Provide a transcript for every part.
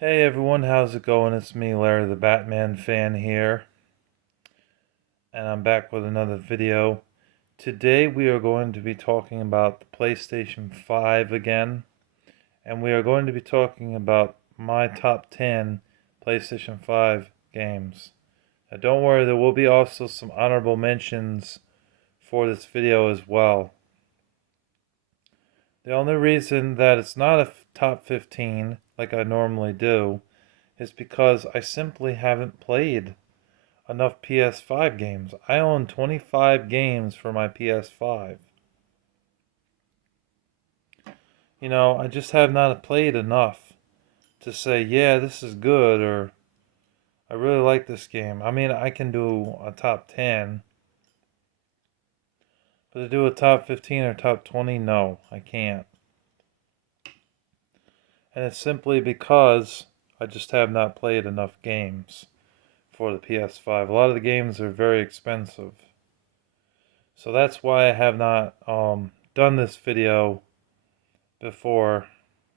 Hey everyone, how's it going? It's me, Larry the Batman fan here, and I'm back with another video. Today we are going to be talking about the PlayStation 5 again, and we are going to be talking about my top 10 PlayStation 5 games. Now don't worry, there will be also some honorable mentions for this video as well. The only reason that it's not a top 15 like I normally do is because I simply haven't played enough PS5 games. I own 25 games for my PS5. I just have not played enough to say, yeah, this is good, or I really like this game. I mean, I can do a top 10, but to do a top 15 or top 20, no, I can't. And it's simply because I just have not played enough games for the PS5. A lot of the games are very expensive. So that's why I have not done this video before.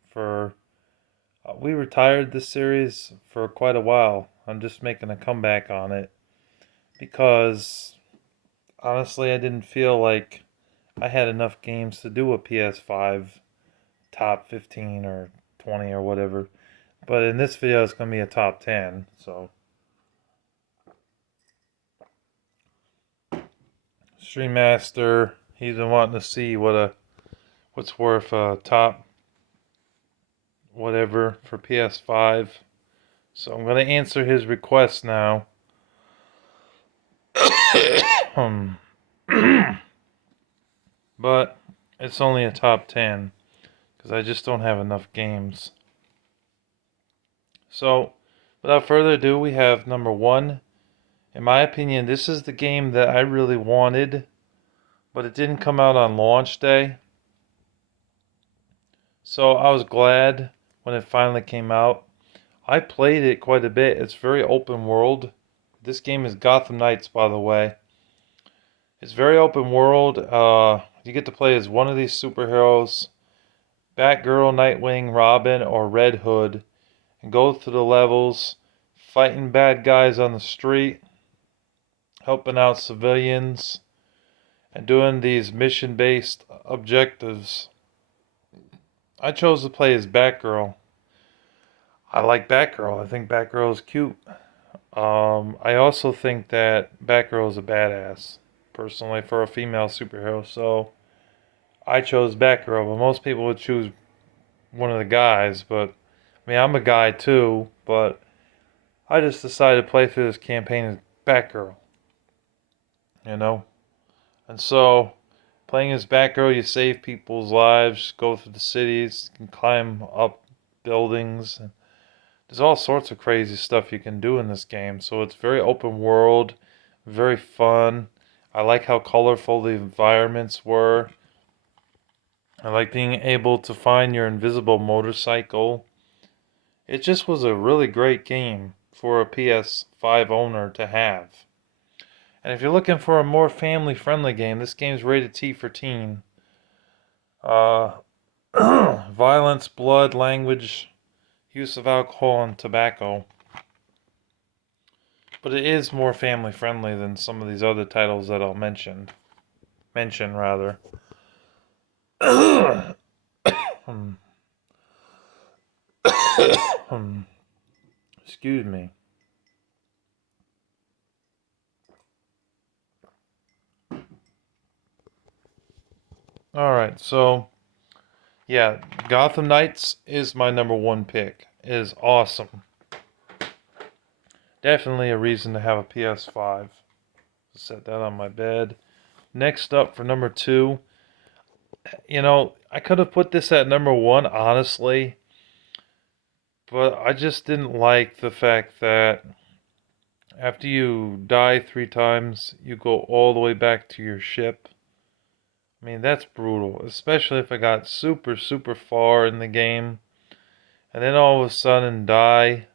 For We retired this series for quite a while. I'm just making a comeback on it because honestly I didn't feel like I had enough games to do a PS5 top 15 or 20 or whatever. But in this video it's going to be a top 10. So Stream Master, he's been wanting to see what's worth a top whatever for PS5. So I'm going to answer his request now. But it's only a top 10 because I just don't have enough games. So without further ado, we have number 1. In my opinion, this is the game that I really wanted, but it didn't come out on launch day. So I was glad when it finally came out. I played it quite a bit. It's very open world. This game is Gotham Knights, by the way. It's very open world. You get to play as one of these superheroes: Batgirl, Nightwing, Robin, or Red Hood, and go through the levels, fighting bad guys on the street, helping out civilians, and doing these mission-based objectives. I chose to play as Batgirl. I like Batgirl. I think Batgirl is cute. I also think that Batgirl is a badass, personally, for a female superhero. So I chose Batgirl, but most people would choose one of the guys. But I mean, I'm a guy too, but I just decided to play through this campaign as Batgirl. You know? And so, playing as Batgirl, you save people's lives, go through the cities, you can climb up buildings. There's all sorts of crazy stuff you can do in this game. So it's very open world, very fun. I like how colorful the environments were. I like being able to find your invisible motorcycle. It just was a really great game for a PS5 owner to have. And if you're looking for a more family-friendly game, this game's rated T for teen. Violence, blood, language, use of alcohol, and tobacco. But it is more family-friendly than some of these other titles that I'll mention. Excuse me. Alright, so yeah, Gotham Knights is my number 1 pick. It is awesome. Definitely a reason to have a PS5. Set that on my bed. Next up for number 2, I could have put this at number 1, honestly, but I just didn't like the fact that after you die 3 times, you go all the way back to your ship. I mean, that's brutal, especially if I got super, super far in the game, and then all of a sudden die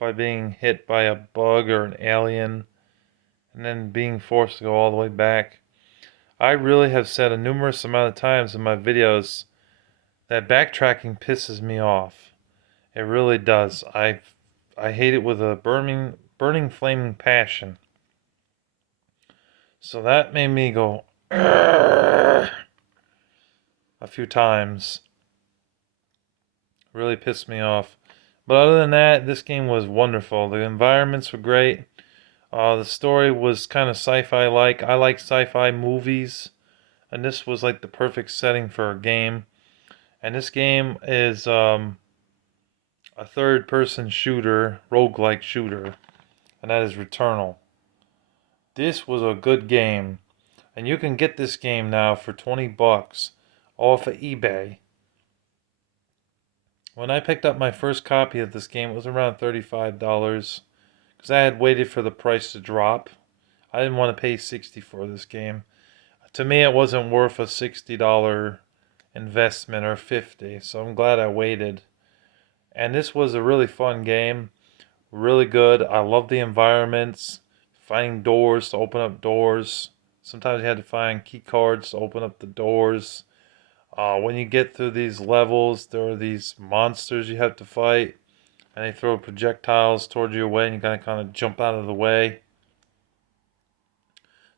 by being hit by a bug or an alien, and then being forced to go all the way back. I really have said a numerous amount of times in my videos that backtracking pisses me off. It really does. I hate it with a burning flaming passion. So that made me go a few times. Really pissed me off. But other than that, this game was wonderful. The environments were great. The story was kind of sci-fi like. I like sci-fi movies, and this was like the perfect setting for a game. And this game is a third-person shooter, roguelike shooter, and that is Returnal. This was a good game, and you can get this game now for $20 off of eBay. When I picked up my first copy of this game, it was around $35 because I had waited for the price to drop. I didn't want to pay $60 for this game. To me, it wasn't worth a $60 investment or $50, so I'm glad I waited. And this was a really fun game, really good. I love the environments, finding doors to open up doors. Sometimes you had to find key cards to open up the doors. When you get through these levels, there are these monsters you have to fight, and they throw projectiles towards your way, and you gotta kind of jump out of the way.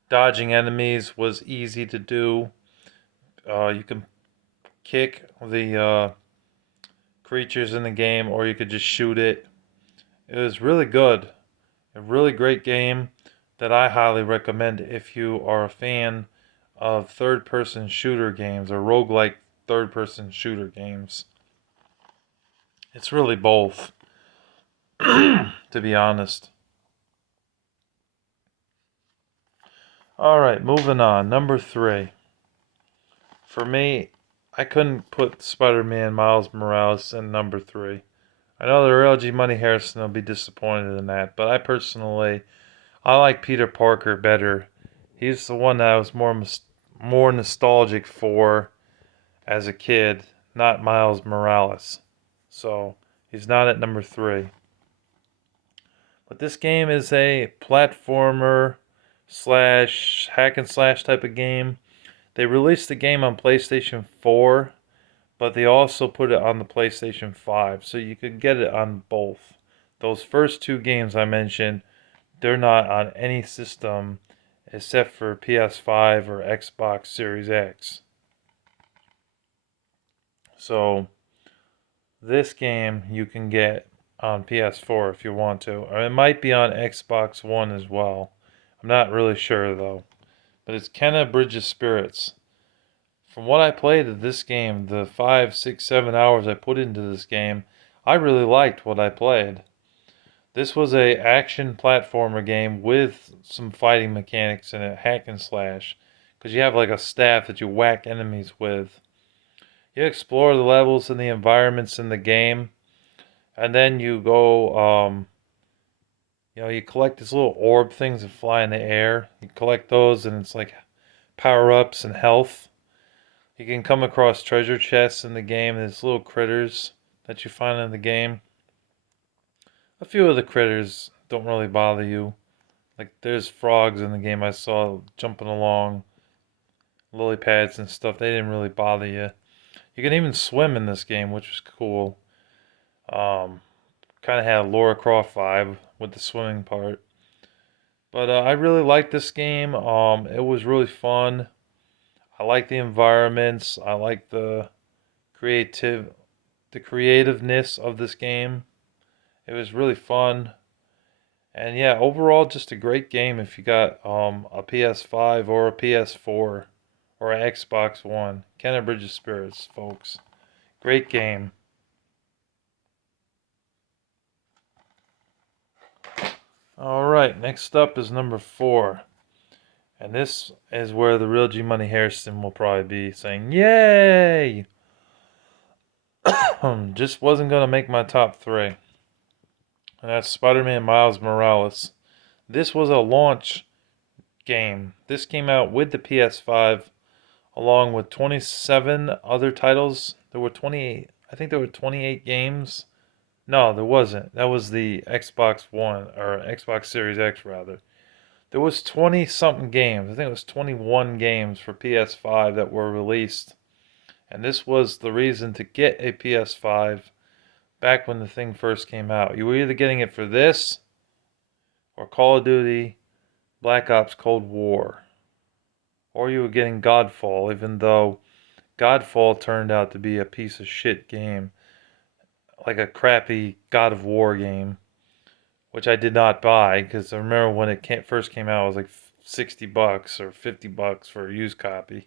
Dodging enemies was easy to do. You can kick the creatures in the game, or you could just shoot it. It was really good. A really great game that I highly recommend if you are a fan of third-person shooter games or roguelike third-person shooter games. It's really both, to be honest. Alright, moving on. Number 3. For me, I couldn't put Spider-Man Miles Morales in number 3. I know the real G Money Harrison will be disappointed in that, but I like Peter Parker better. He's the one that I was more nostalgic for as a kid, not Miles Morales. So he's not at number 3. But this game is a platformer slash hack and slash type of game. They released the game on PlayStation 4, but they also put it on the PlayStation 5, so you could get it on both. Those first two games I mentioned, they're not on any system except for PS5 or Xbox Series X. So this game you can get on PS4 if you want to. Or it might be on Xbox One as well. I'm not really sure though. But it's Kenna Bridge of Spirits. From what I played of this game, the 5, 6, 7 hours I put into this game, I really liked what I played. This was a action platformer game with some fighting mechanics in it, hack and slash. Because you have like a staff that you whack enemies with. You explore the levels and the environments in the game. And then you go, you collect these little orb things that fly in the air. You collect those and it's like power-ups and health. You can come across treasure chests in the game. There's little critters that you find in the game. A few of the critters don't really bother you. Like there's frogs in the game I saw jumping along, lily pads and stuff. They didn't really bother you. You can even swim in this game, which was cool. Kind of had a Lara Croft vibe with the swimming part. But I really liked this game. It was really fun. I like the environments. I like the creativeness of this game. It was really fun. And yeah, overall just a great game if you got a PS5 or a PS4 or an Xbox One. Kenna Bridge of Spirits, folks. Great game. Alright, next up is number 4. And this is where the real G Money Harrison will probably be saying, yay! Just wasn't going to make my top 3. And that's Spider-Man Miles Morales. This was a launch game. This came out with the PS5 along with 27 other titles. There were 28, I think there were 28 games. No, there wasn't. That was the Xbox One, or Xbox Series X rather. There was 20 something games. I think it was 21 games for PS5 that were released. And this was the reason to get a PS5 back when the thing first came out. You were either getting it for this or Call of Duty Black Ops Cold War. Or you were getting Godfall, even though Godfall turned out to be a piece of shit game. Like a crappy God of War game, which I did not buy because I remember when it first came out, it was like $60 or $50 for a used copy.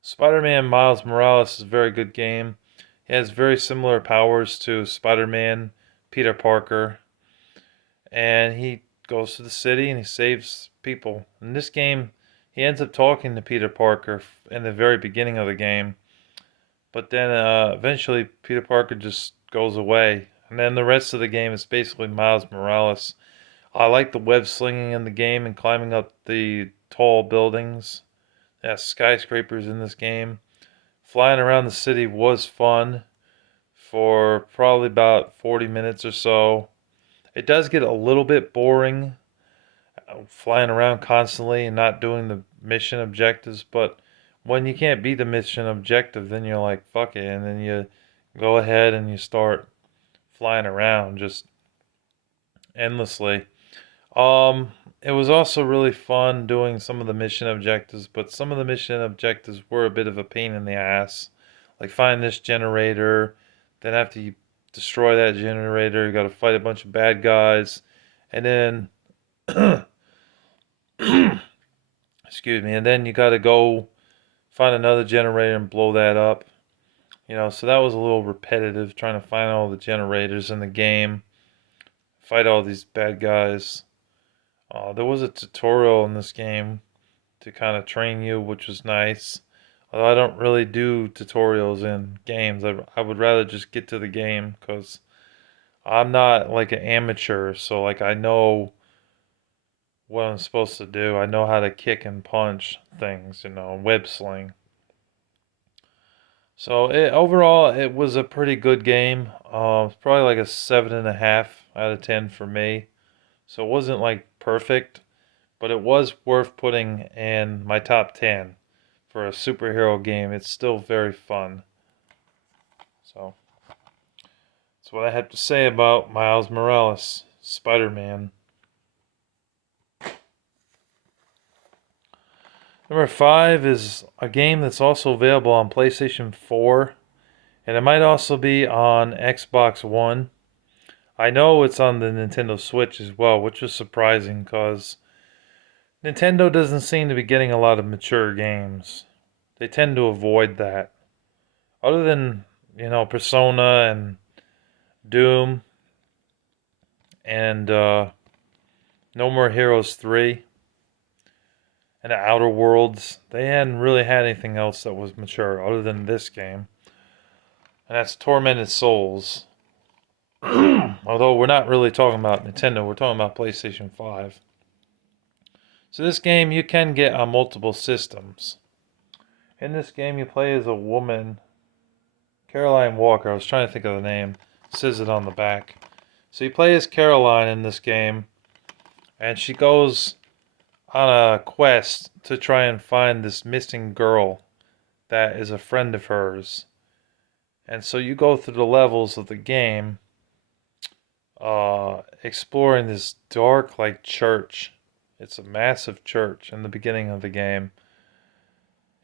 Spider-Man Miles Morales is a very good game. He has very similar powers to Spider-Man Peter Parker, and he goes to the city and he saves people. In this game, he ends up talking to Peter Parker in the very beginning of the game, but then eventually Peter Parker just goes away, and then the rest of the game is basically Miles Morales. I like the web slinging in the game and climbing up the tall buildings. Yeah, skyscrapers in this game. Flying around the city was fun for probably about 40 minutes or so. It does get a little bit boring flying around constantly and not doing the mission objectives, but when you can't beat the mission objective, then you're like, fuck it, and then you go ahead and you start flying around just endlessly. It was also really fun doing some of the mission objectives, but some of the mission objectives were a bit of a pain in the ass. Like find this generator, then after you destroy that generator, you got to fight a bunch of bad guys, and then excuse me, and then you got to go find another generator and blow that up. So that was a little repetitive, trying to find all the generators in the game, fight all these bad guys. There was a tutorial in this game to kind of train you, which was nice. Although I don't really do tutorials in games. I would rather just get to the game because I'm not like an amateur. So like I know what I'm supposed to do. I know how to kick and punch things, web sling. So overall, it was a pretty good game. It's probably like a 7.5 out of 10 for me. So it wasn't like perfect, but it was worth putting in my top 10 for a superhero game. It's still very fun. So that's what I have to say about Miles Morales, Spider-Man. Number 5 is a game that's also available on PlayStation 4, and it might also be on Xbox One. I know it's on the Nintendo Switch as well, which is surprising because Nintendo doesn't seem to be getting a lot of mature games. They tend to avoid that. Other than, Persona and Doom and No More Heroes 3 and Outer Worlds, they hadn't really had anything else that was mature other than this game. And that's Tormented Souls. Although we're not really talking about Nintendo, we're talking about PlayStation 5. So this game you can get on multiple systems. In this game you play as a woman, Caroline Walker. I was trying to think of the name. It says it on the back. So you play as Caroline in this game, and she goes on a quest to try and find this missing girl that is a friend of hers. And so you go through the levels of the game, exploring this dark, like, church. It's a massive church in the beginning of the game.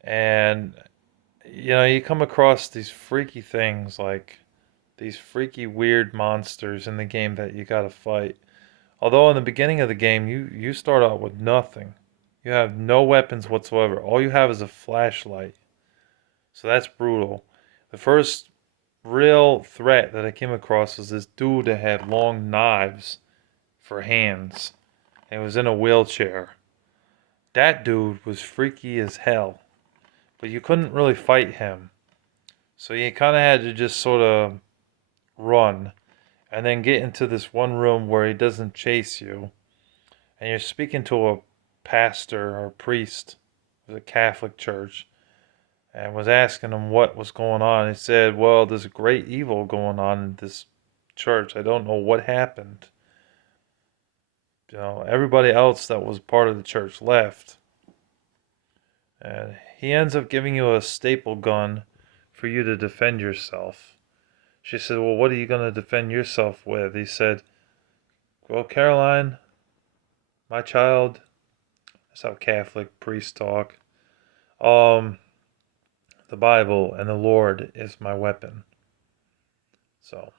And, you come across these freaky things, like these freaky, weird monsters in the game that you gotta fight. Although in the beginning of the game, you start out with nothing. You have no weapons whatsoever. All you have is a flashlight. So that's brutal. The first real threat that I came across was this dude that had long knives for hands. And he was in a wheelchair. That dude was freaky as hell. But you couldn't really fight him. So you kind of had to just sort of run. And then get into this one room where he doesn't chase you. And you're speaking to a pastor or priest of the Catholic Church. And was asking him what was going on. He said, well, there's a great evil going on in this church. I don't know what happened. Everybody else that was part of the church left. And he ends up giving you a staple gun for you to defend yourself. She said, well, what are you going to defend yourself with? He said, well, Caroline, my child, that's how Catholic priests talk. Um, the Bible and the Lord is my weapon. So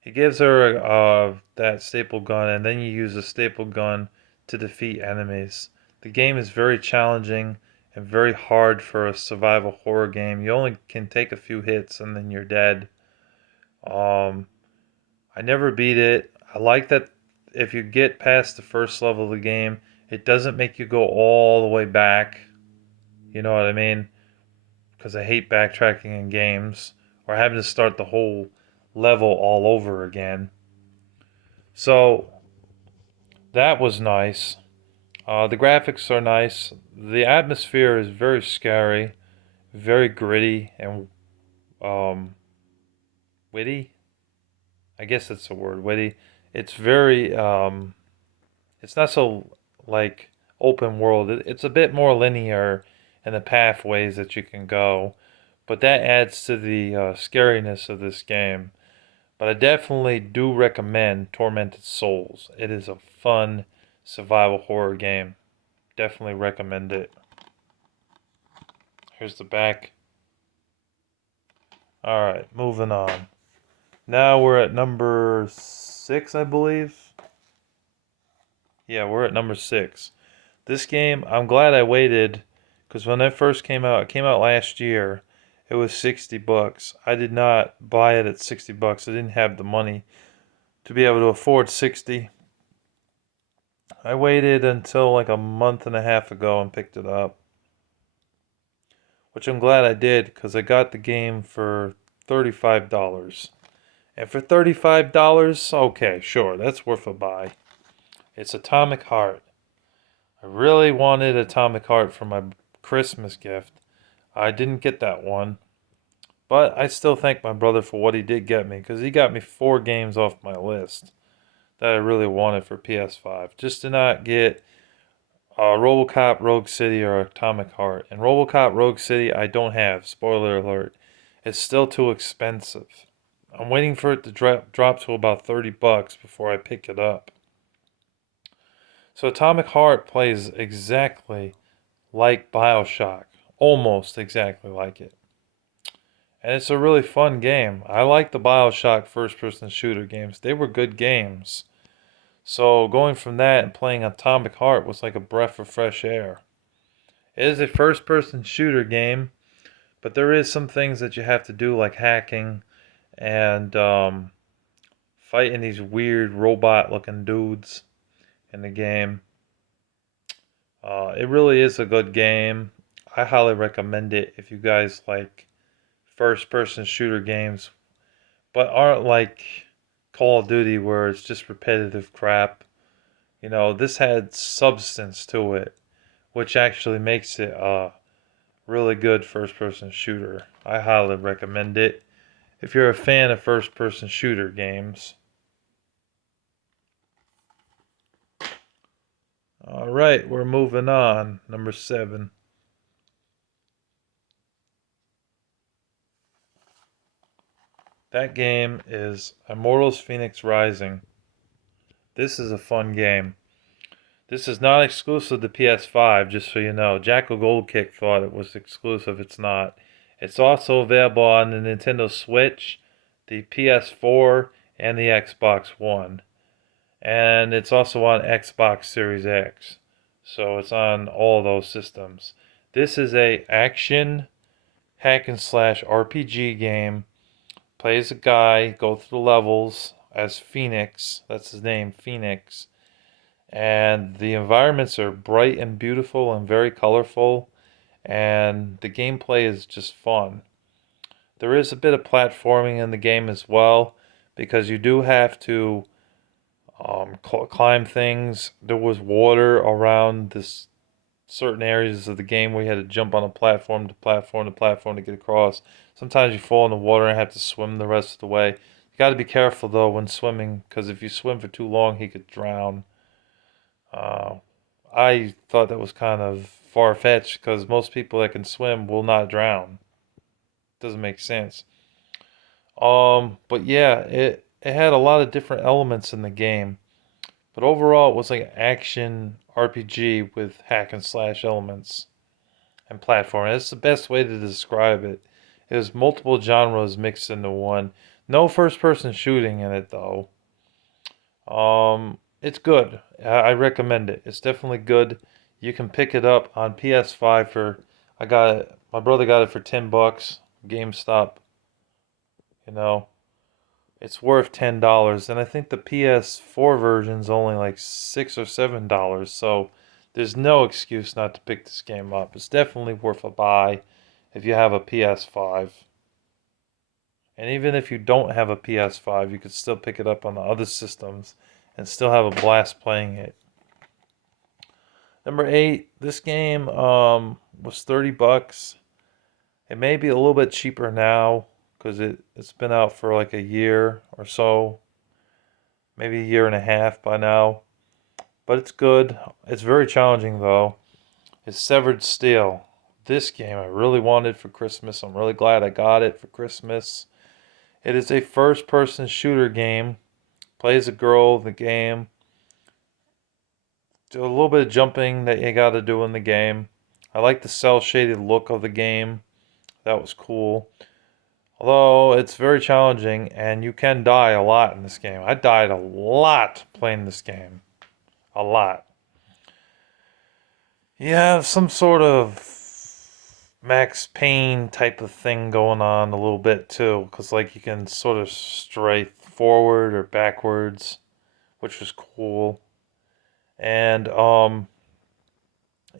he gives her that staple gun, and then you use the staple gun to defeat enemies. The game is very challenging and very hard for a survival horror game. You only can take a few hits and then you're dead. Um, I never beat it. I like that if you get past the first level of the game, it doesn't make you go all the way back. You know what I mean? Because I hate backtracking in games or having to start the whole level all over again. So that was nice. The graphics are nice. The atmosphere is very scary, very gritty and um, witty. I guess that's the word, witty. It's very it's not so like open world. It's a bit more linear in the pathways that you can go, but that adds to the scariness of this game. But I definitely do recommend Tormented Souls. It is a fun survival horror game. Definitely recommend it. Here's the back. Alright, moving on. Now we're at number 6, I believe. Yeah, we're at number 6. This game, I'm glad I waited, because when it first it came out last year. It was 60 bucks. I did not buy it at 60 bucks. I didn't have the money to be able to afford 60. I waited until like a month and a half ago and picked it up, which I'm glad I did because I got the game for $35. And for $35, okay, sure, that's worth a buy. It's Atomic Heart. I really wanted Atomic Heart for my Christmas gift. I didn't get that one, but I still thank my brother for what he did get me because he got me 4 games off my list that I really wanted for PS5. Just to not get RoboCop, Rogue City, or Atomic Heart. And RoboCop, Rogue City, I don't have. Spoiler alert. It's still too expensive. I'm waiting for it to drop to about 30 bucks before I pick it up. So Atomic Heart plays exactly like BioShock. Almost exactly like it. And it's a really fun game. I like the BioShock first-person shooter games. They were good games. So going from that and playing Atomic Heart was like a breath of fresh air. It is a first-person shooter game, but there is some things that you have to do like hacking and fighting these weird robot-looking dudes in the game. It really is a good game. I highly recommend it if you guys like first-person shooter games, but aren't like Call of Duty where it's just repetitive crap. You know, this had substance to it, which actually makes it a really good first-person shooter. I highly recommend it if you're a fan of first-person shooter games. Alright, we're moving on. Number 7. That game is Immortals Phoenix Rising. This is a fun game. This is not exclusive to PS5, just so you know. Jackal Goldkick thought it was exclusive. It's not. It's also available on the Nintendo Switch, the PS4, and the Xbox One. And it's also on Xbox Series X. So it's on all those systems. This is a action hack and slash RPG game. Plays a guy, go through the levels as Phoenix. That's his name, Phoenix. And the environments are bright and beautiful and very colorful. And the gameplay is just fun. There is a bit of platforming in the game as well, because you do have to climb things. There was water around this certain areas of the game where you had to jump on a platform to platform to platform to get across. Sometimes you fall in the water and have to swim the rest of the way. You got to be careful though when swimming, because if you swim for too long, he could drown. Uh, I thought that was kind of far-fetched because most people that can swim will not drown. Doesn't make sense. But yeah, it had a lot of different elements in the game. But overall, it was like an action RPG with hack and slash elements and platform. That's the best way to describe it. It was multiple genres mixed into one. No first person shooting in it though. It's good. I recommend it. It's definitely good. You can pick it up on PS5 for I got it. My brother got it for $10. GameStop. You know, it's worth $10, and I think the PS4 version's only like $6 or $7. So there's no excuse not to pick this game up. It's definitely worth a buy if you have a PS5. And even if you don't have a PS5, you could still pick it up on the other systems and still have a blast playing it. Number 8, this game was $30. It may be a little bit cheaper now because it's been out for like a year or so, maybe a year and a half by now. But it's good. It's very challenging though. It's Severed Steel. This game I really wanted for Christmas. I'm really glad I got it for Christmas. It is a first person shooter game. Play as a girl in the game. Do a little bit of jumping that you gotta do in the game. I like the cel shaded look of the game. That was cool. Although it's very challenging and you can die a lot in this game. I died a lot playing this game. A lot. You have some sort of Max Payne type of thing going on a little bit too, because like you can sort of stray forward or backwards, which was cool. And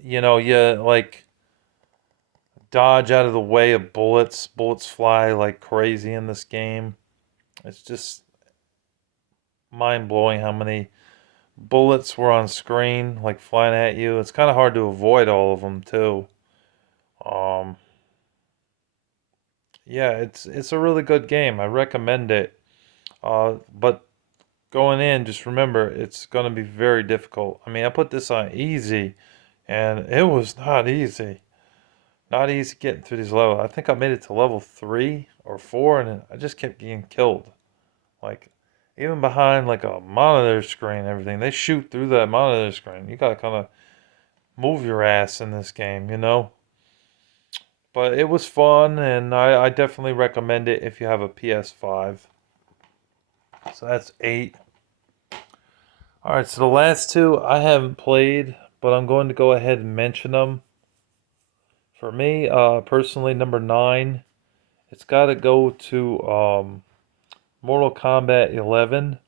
you know, you like dodge out of the way of bullets. Bullets fly like crazy in this game. It's just mind blowing how many bullets were on screen, like flying at you. It's kind of hard to avoid all of them too. Um, yeah, it's a really good game. I recommend it. But going in, just remember it's going to be very difficult. I mean, I put this on easy, and it was not easy. Not easy getting through these levels. I think I made it to level 3 or 4, and I just kept getting killed. Like, even behind like a monitor screen and everything, they shoot through that monitor screen. You gotta kind of move your ass in this game, you know? But it was fun, and I definitely recommend it if you have a PS5. So that's 8. Alright, so the last two I haven't played, but I'm going to go ahead and mention them. For me, personally, number 9, it's got to go to Mortal Kombat 11.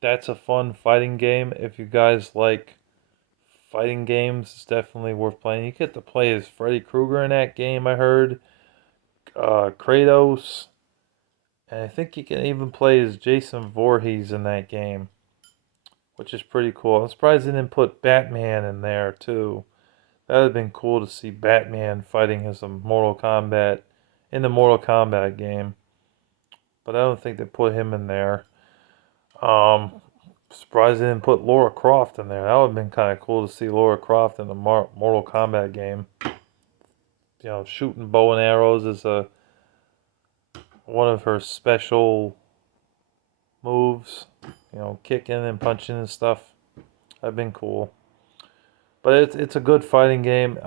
That's a fun fighting game. If you guys like fighting games, it's definitely worth playing. You get to play as Freddy Krueger in that game, I heard. Kratos. And I think you can even play as Jason Voorhees in that game, which is pretty cool. I'm surprised they didn't put Batman in there, too. That would have been cool to see Batman fighting as a Mortal Kombat in the Mortal Kombat game. But I don't think they put him in there. Surprised they didn't put Lara Croft in there. That would have been kind of cool to see Lara Croft in the Mortal Kombat game. You know, shooting bow and arrows is one of her special moves. You know, kicking and punching and stuff. That'd been cool. But it's a good fighting game.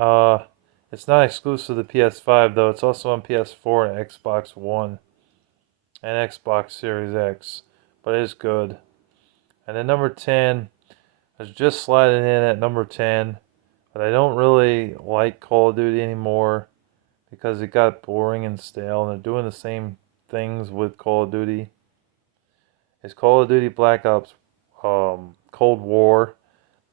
It's not exclusive to PS5 though. It's also on PS4 and Xbox One and Xbox Series X. But it is good. And then number 10, I was just sliding in at number 10, but I don't really like Call of Duty anymore because it got boring and stale, and they're doing the same things with Call of Duty. It's Call of Duty Black Ops Cold War.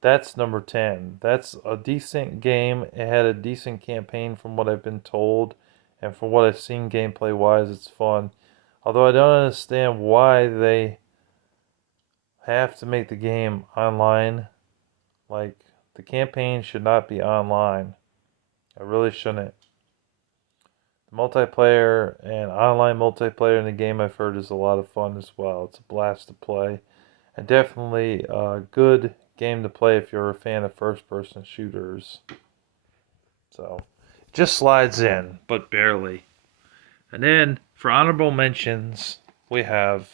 That's number 10. That's a decent game. It had a decent campaign from what I've been told, and from what I've seen gameplay wise, it's fun. Although I don't understand why they have to make the game online. Like, the campaign should not be online. It really shouldn't. The multiplayer and online multiplayer in the game, I've heard, is a lot of fun as well. It's a blast to play. And definitely a good game to play if you're a fan of first-person shooters. So, it just slides in, but barely. And then, For honorable mentions, we have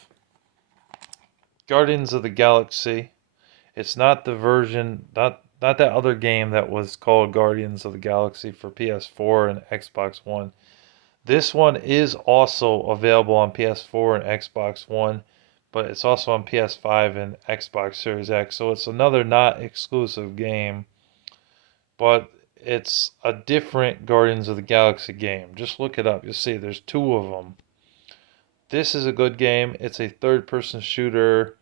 Guardians of the Galaxy. It's not the version, not that other game that was called Guardians of the Galaxy for PS4 and Xbox One. This one is also available on PS4 and Xbox One, but it's also on PS5 and Xbox Series X. So it's another not exclusive game, but it's a different Guardians of the Galaxy game. Just look it up. You'll see there's two of them. This is a good game. It's a third-person shooter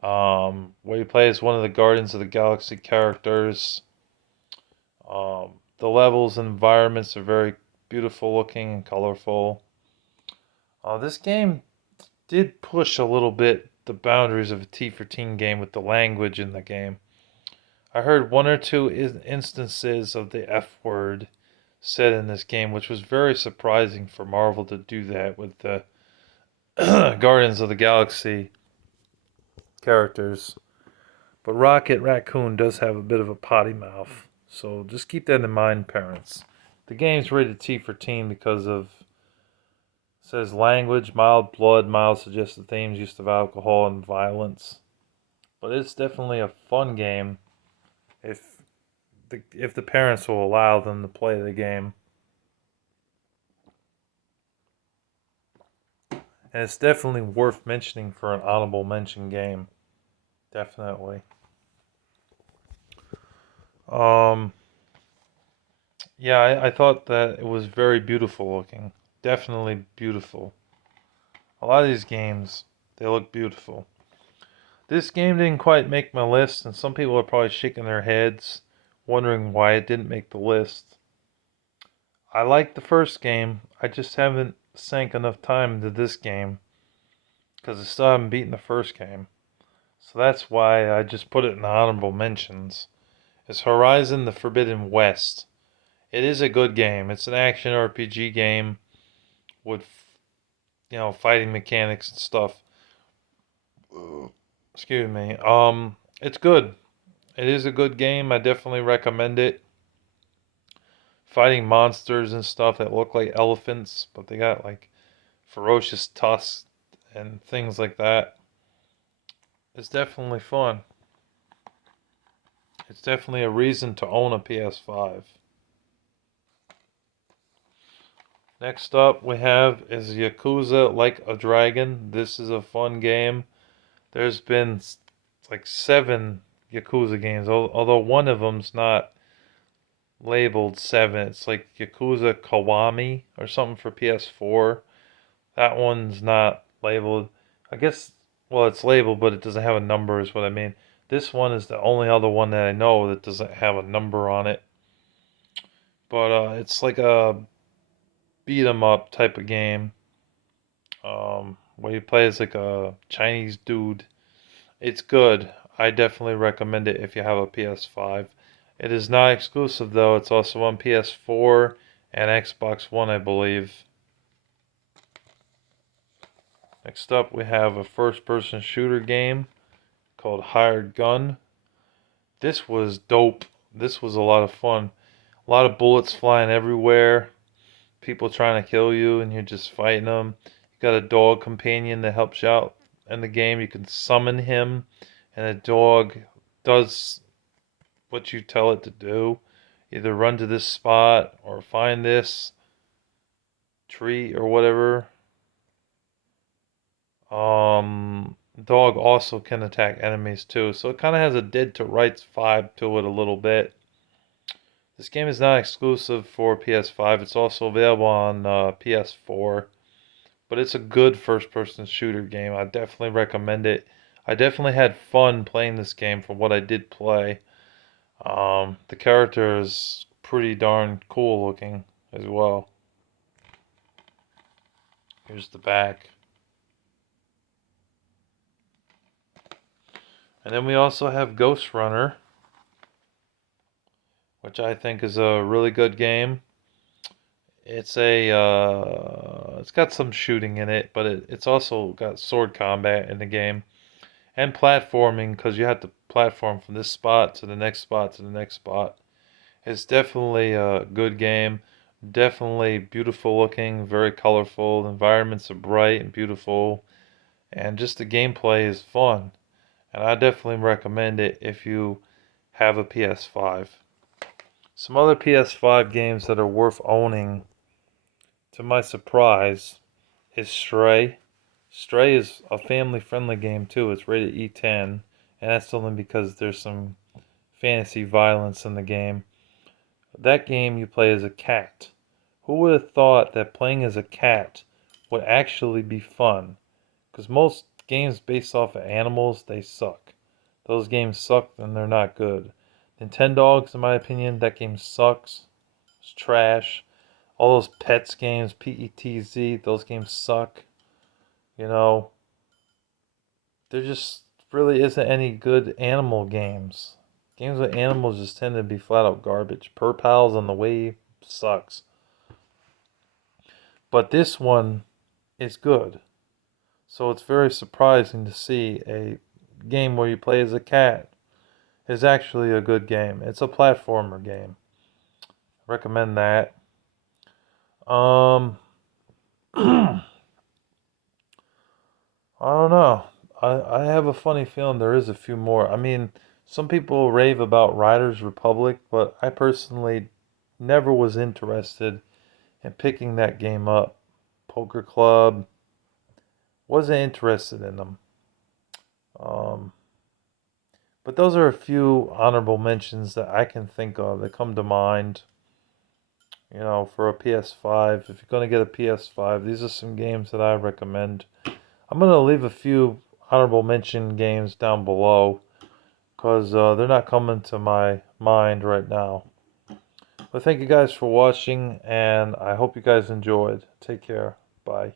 where you play as one of the Guardians of the Galaxy characters. The levels and environments are very beautiful looking and colorful. This game did push a little bit the boundaries of a T for teen game with the language in the game. I heard one or two instances of the F word said in this game, which was very surprising for Marvel to do that with the Guardians of the Galaxy characters. But Rocket Raccoon does have a bit of a potty mouth, so just keep that in mind, parents. The game's rated T for teen because of says language, mild blood, mild suggested themes, use of alcohol and violence. But it's definitely a fun game if the parents will allow them to play the game. And it's definitely worth mentioning for an honorable mention game. Definitely. Yeah, I thought that it was very beautiful looking. Definitely beautiful. A lot of these games, they look beautiful. This game didn't quite make my list, and some people are probably shaking their heads, wondering why it didn't make the list. I liked the first game. I just haven't sank enough time into this game because I still haven't beaten the first game. So that's why I just put it in the honorable mentions. It's Horizon the Forbidden West. It is a good game. It's an action RPG game with, fighting mechanics and stuff. Excuse me. It's good. It is a good game. I definitely recommend it. Fighting monsters and stuff that look like elephants, but they got like ferocious tusks and things like that. It's definitely fun. It's definitely a reason to own a PS5. Next up we have is Yakuza Like a Dragon. This is a fun game. There's been like 7 Yakuza games, although one of them's not labeled 7. It's like Yakuza Kiwami or something for PS4. That one's not labeled. I guess, well, it's labeled, but it doesn't have a number, is what I mean. This one is the only other one that I know that doesn't have a number on it. But it's like a beat 'em up type of game. Where you play as like a Chinese dude. It's good. I definitely recommend it if you have a PS5. It is not exclusive though. It's also on PS4 and Xbox One, I believe. Next up, we have a first-person shooter game called Hired Gun. This was dope. This was a lot of fun. A lot of bullets flying everywhere. People trying to kill you, and you're just fighting them. You got a dog companion that helps you out in the game. You can summon him, and the dog does what you tell it to do. Either run to this spot or find this tree or whatever. Dog also can attack enemies too, so it kind of has a Dead to Rights vibe to it a little bit. This game is not exclusive for PS5. It's also available on PS4, but it's a good first-person shooter game. I definitely recommend it. I definitely had fun playing this game from what I did play. The character is pretty darn cool looking as well. Here's the back. And then we also have Ghost Runner, which I think is a really good game. It's it's got some shooting in it, but it's also got sword combat in the game and platforming because you have to platform from this spot to the next spot to the next spot. It's definitely a good game. Definitely beautiful looking, very colorful. The environments are bright and beautiful, and just the gameplay is fun. And I definitely recommend it if you have a PS5. Some other PS5 games that are worth owning, to my surprise, is Stray. Stray is a family-friendly game too. It's rated E10, and that's only because there's some fantasy violence in the game. That game you play as a cat. Who would have thought that playing as a cat would actually be fun? Because most games based off of animals, they suck. Those games suck and they're not good. Nintendogs, in my opinion, that game sucks. It's trash. All those pets games, PETZ, those games suck. You know, there just really isn't any good animal games. Games with animals just tend to be flat out garbage. Per Pals on the Wave sucks. But this one is good. So it's very surprising to see a game where you play as a cat is actually a good game. It's a platformer game. Recommend that. I don't know. I have a funny feeling there is a few more. I mean, some people rave about Riders Republic, but I personally never was interested in picking that game up. Poker Club, wasn't interested in them. Um, but those are a few honorable mentions that I can think of that come to mind. You know, for a PS5, if you're going to get a PS5, these are some games that I recommend. I'm going to leave a few honorable mention games down below because they're not coming to my mind right now. But thank you guys for watching, and I hope you guys enjoyed. Take care. Bye.